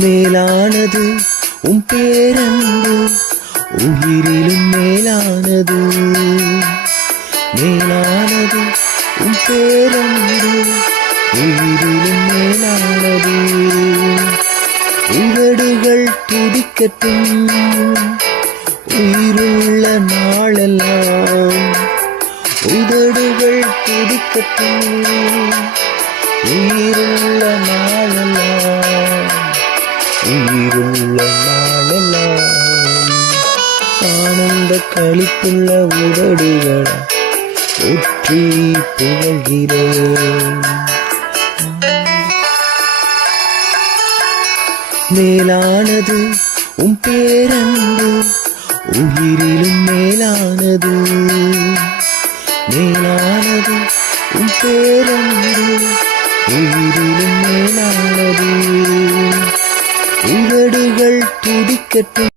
மேலானது உம் பேரன்பு, உயிரிலும் மேலானது. மேலானது உம் பேரன்பு, உயிரிலும் மேலானது. உதடுகள் துடிக்கட்டும் உயிருள்ள நாளெல்லாம், உதடுகள் துடிக்கட்டும் உயிருள்ள நாளெல்லாம், உயிருள்ள நாளெல்லாம். ஆனந்த களிப்புள்ள உதடுகளா ஒற்றி புகழ்கிறேன். மேலானது உம் பேரன்பு, உயிரிலும் மேலானது. மேலானது உம் பேரன்பு, உயிரிலும் மேலானது. உதடுகள் துடிக்கட்டும்